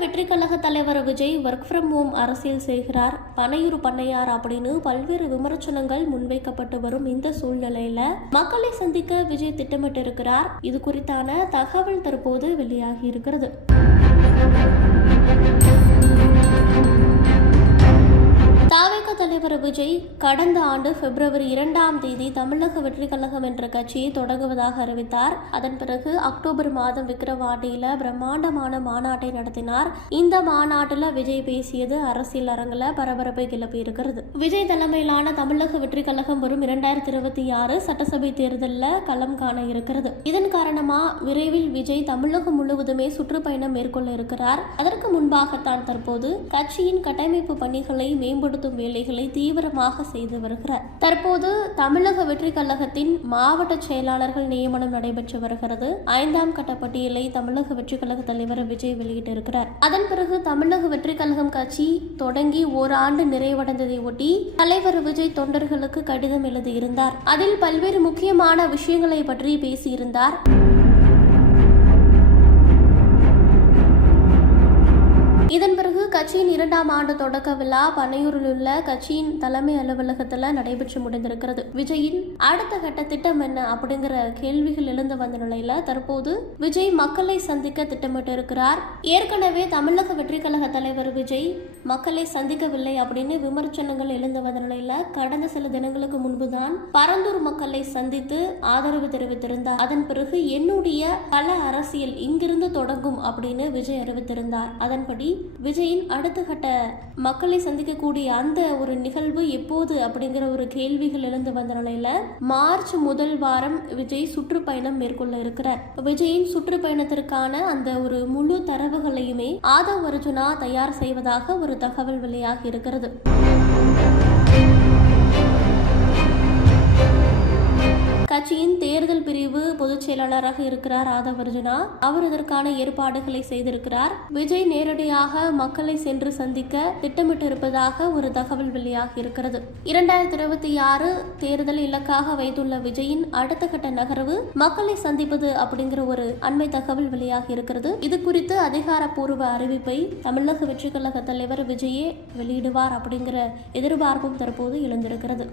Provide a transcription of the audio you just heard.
வெற்றி கழக தலைவர் விஜய் ஒர்க் ஃப்ரம் ஹோம் அரசியல் செய்கிறார். பனையூர் பண்ணையார் அப்படின்னு பல்வேறு விமர்சனங்கள் முன்வைக்கப்பட்டு வரும் இந்த சூழ்நிலையில மக்களை சந்திக்க விஜய் திட்டமிட்டிருக்கிறார். இது குறித்தான தகவல் தற்போது வெளியாகி இருக்கிறது. தலைவர் கடந்த ஆண்டு பிப்ரவரி இரண்டாம் தேதி தமிழக வெற்றி கழகம் என்ற கட்சியை தொடங்குவதாக அறிவித்தார். அதன் பிறகு அக்டோபர் மாதம் விக்கிரவாண்டியில பிரம்மாண்டமான மாநாட்டை நடத்தினார். இந்த மாநாட்டில் விஜய் பேசியது அரசியல் அரங்கில் பரபரப்பை கிளப்பி இருக்கிறது. விஜய் தலைமையிலான தமிழக வெற்றி கழகம் வரும் இரண்டாயிரத்தி இருபத்தி ஆறு சட்டசபை தேர்தலில் களம் காண இருக்கிறது. இதன் காரணமா விரைவில் விஜய் தமிழகம் முழுவதுமே சுற்றுப்பயணம் மேற்கொள்ள இருக்கிறார். அதற்கு முன்பாகத்தான் தற்போது கட்சியின் கட்டமைப்பு பணிகளை மேம்படுத்தும் வேலைகளை தீவிரமாக செய்து வருகிறார். தற்போது தமிழக வெற்றி கழகத்தின் மாவட்ட செயலாளர்கள் நியமனம் நடைபெற்று வருகிறது. ஐந்தாம் கட்ட பட்டியலை தமிழக வெற்றி கழக தலைவர் விஜய் வெளியிட்டிருக்கிறார். அதன் பிறகு தமிழக வெற்றி கழகம் கட்சி தொடங்கி ஓராண்டு நிறைவடைந்ததை ஒட்டி தலைவர் விஜய் தொண்டர்களுக்கு கடிதம் எழுதியிருந்தார். அதில் பல்வேறு முக்கியமான விஷயங்களை பற்றி பேசியிருந்தார். கட்சியின் இரண்டாம் ஆண்டு தொடக்க விழா பனையூரில் உள்ள கட்சியின் தலைமை அலுவலகத்தில் நடைபெற்று முடிந்திருக்கிறது. விஜயின் அடுத்த கட்ட திட்டம் என்ன அப்படிங்கிற கேள்விகள் எழுந்து வந்த நிலையில தற்போது விஜய் மக்களை சந்திக்க திட்டமிட்டு இருக்கிறார். ஏற்கனவே தமிழக வெற்றி கழக தலைவர் விஜய் மக்களை சந்திக்கவில்லை அப்படின்னு விமர்சனங்கள் எழுந்து வந்த நிலையில கடந்த சில தினங்களுக்கு முன்புதான் பரந்தூர் மக்களை சந்தித்து ஆதரவு தெரிவித்திருந்தார். அதன் பிறகு என்னுடைய பல அரசியல் இங்கிருந்து தொடங்கும் அப்படின்னு விஜய் அறிவித்திருந்தார். அதன்படி விஜயின் அடுத்த கட்ட மக்களை சந்திக்கக்கூடிய அந்த ஒரு நிகழ்வு எப்போது அப்படிங்கிற ஒரு கேள்விகள் எழுந்து வந்த நிலையில மார்ச் முதல் வாரம் விஜய் சுற்றுப்பயணம் மேற்கொள்ள இருக்கிறார். விஜயின் சுற்றுப்பயணத்திற்கான அந்த ஒரு முழு தரவுகளையுமே ஆதவ் அர்ஜுனா தயார் செய்வதாக ஒரு தகவல் வெளியாகி இருக்கிறது. கட்சியின் தேர்தல் பிரிவு பொதுச் செயலாளராக இருக்கிறார் ஆதவ் அவர் இதற்கான ஏற்பாடுகளை செய்திருக்கிறார். விஜய் நேரடியாக மக்களை சென்று சந்திக்க திட்டமிட்டிருப்பதாக ஒரு தகவல் வெளியாகி இருக்கிறது இரண்டாயிரத்தி இருபத்தி ஆறு தேர்தல் இலக்காக வைத்துள்ள விஜயின் அடுத்த கட்ட நகர்வு மக்களை சந்திப்பது அப்படிங்கிற ஒரு அண்மை தகவல் வெளியாகி இருக்கிறது இது குறித்து அதிகாரப்பூர்வ அறிவிப்பை தமிழக வெற்றி கழக தலைவர் விஜயே வெளியிடுவார் அப்படிங்கிற எதிர்பார்ப்பும் தற்போது எழுந்திருக்கிறது.